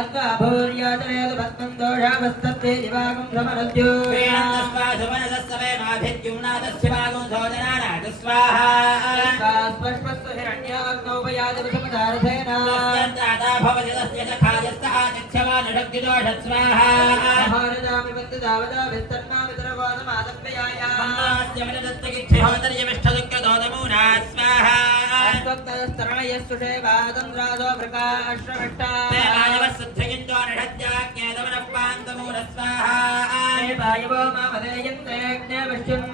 भूर्याचरेतु भस्मं दोषावस्तत्ते दिवागं समरद्यो सुमनसस्तवे माभिद्युम्नाथस्य वागं सोदनानाथ स्वाहा स्पष्टस्तु हिरण्याग्नौपयादिवसमदारथेन तस्यन्त्राता भवति तस्य च खायस्त आतिथ्यवानढग्दिदोषत् स्वाहा महारजामि वन्ददावदा विस्तन्नामितरवादमादप्ययाय मन्दास्य विनदत्तगिच्छहोदर्यविष्ठदुःखदोदमूना स्वाहा स्तरणयस्तुषे वादन्द्रादो वृकाश्रमिष्टा वायवो मामदेयन्तेऽग्नेविष्टुम्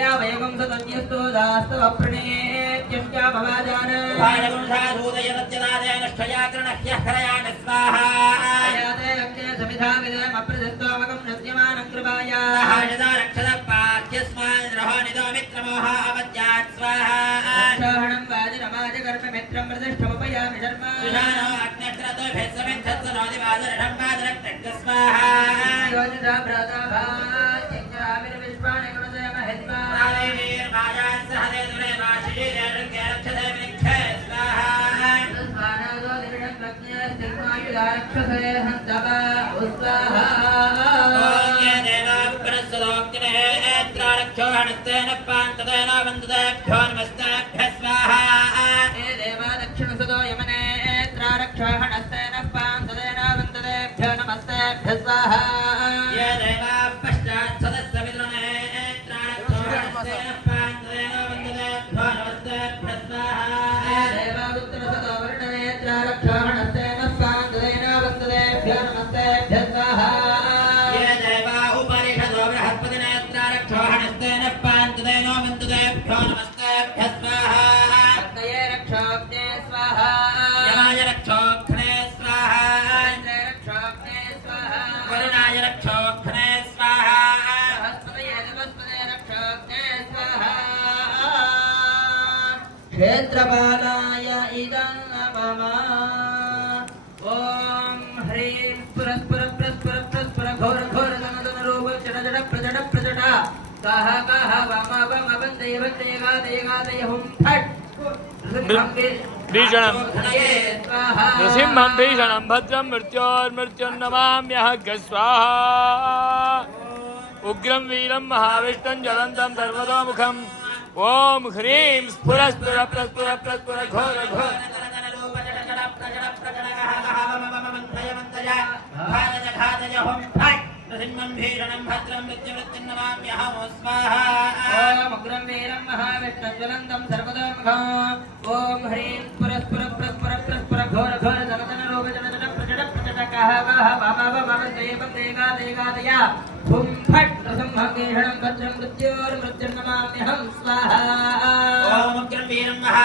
या वयवं सतन्यस्तु दास्तव प्रणेत्यष्ट्या भवाजान याते अग्ने समिधाविदमप्रदत्तोमकं नृत्यमानं कृपाया रक्षाहणं वाजिनमाजकर्ममित्रं प्रतिष्ठमुपयामि धर्म योजिता भ्राता भात्यञ्जरामिर्विश्वानि गुणदय महित्वा स्वानादो दिविषं लग्ने स्थिग्मायुधा रक्षसे हन्तवा उत्साहा रक्षोहणस्तेन पान्तदेन वन्ददेभ्यो नमस्तेभ्यः स्वाहा हे देवा दक्षिणसुतो यमनेत्रारक्षोहणस्तेन पान्तदेन वन्ददेभ्यो नमस्तेभ्यः स्वाहा ये देवा पश्चात् सदस्यविद्रुनेत्रारक्षोहणस्तेन पान्तदेन वन्ददेभ्यो नमस्तेभ्यः स्वाहा हे देवा उत्तरसुतो वर्णनेत्रारक्षोहणस्तेन पान्तदेन वन्ददेभ्यो नमस्तेभ्यः स्वाहा ये देवा उपरिषदो बृहस्पतिनेत्रारक्षोहणस्तेन पान्तदेन वन्ददेभ्यो नमस्तेभ्यः स्वाहा अग्नये रक्षोऽग्ने स्वाहा यमाय रक्षोऽग्ने स्वाहा इन्द्रे रक्षोऽग्ने स्वाहा वरुणाय रक्षोऽग्ने स्वाहा बृहस्पतये नमस्पते रक्षोऽग्ने स्वाहा क्षेत्रपालाय इदं मम ॐ ह्रीं स्फुर घोर घोर दन रूप जड जड प्रजड प्रजडा स्वाहा स्वाहा वाम वन्दे वन्दे गादय गादय हुं फट् भीषणं स्वाहा नृसिंहं भीषणं भद्रं मृत्योर्मृत्युर्नमाम्यः स्वाहा उग्रं वीरं महाविष्णुं ज्वलन्तं सर्वतोमुखम् ॐ ह्रीं स्फुर स्फुर प्रस्फुर प्रस्फुर घोर घोर भीषणं भद्रं मृत्युमृत्युर्नमाम्यहं स्वाहा ॐ उग्रं वीरं महाविष्णुं ज्वलन्तं सर्वतोमुखम् ॐ ह्रीं स्फुर स्फुर प्रस्फुर प्रस्फुर घोर घोर जलजन रोग जन जन प्रचड प्रचड कः कः वाम वन्दे वन्दे गादय गादय हुं फट् नृसिंहं भीषणं भद्रं मृत्योर्मृत्युर्नमाम्यहं स्वाहा ॐ उग्रं वीरं महा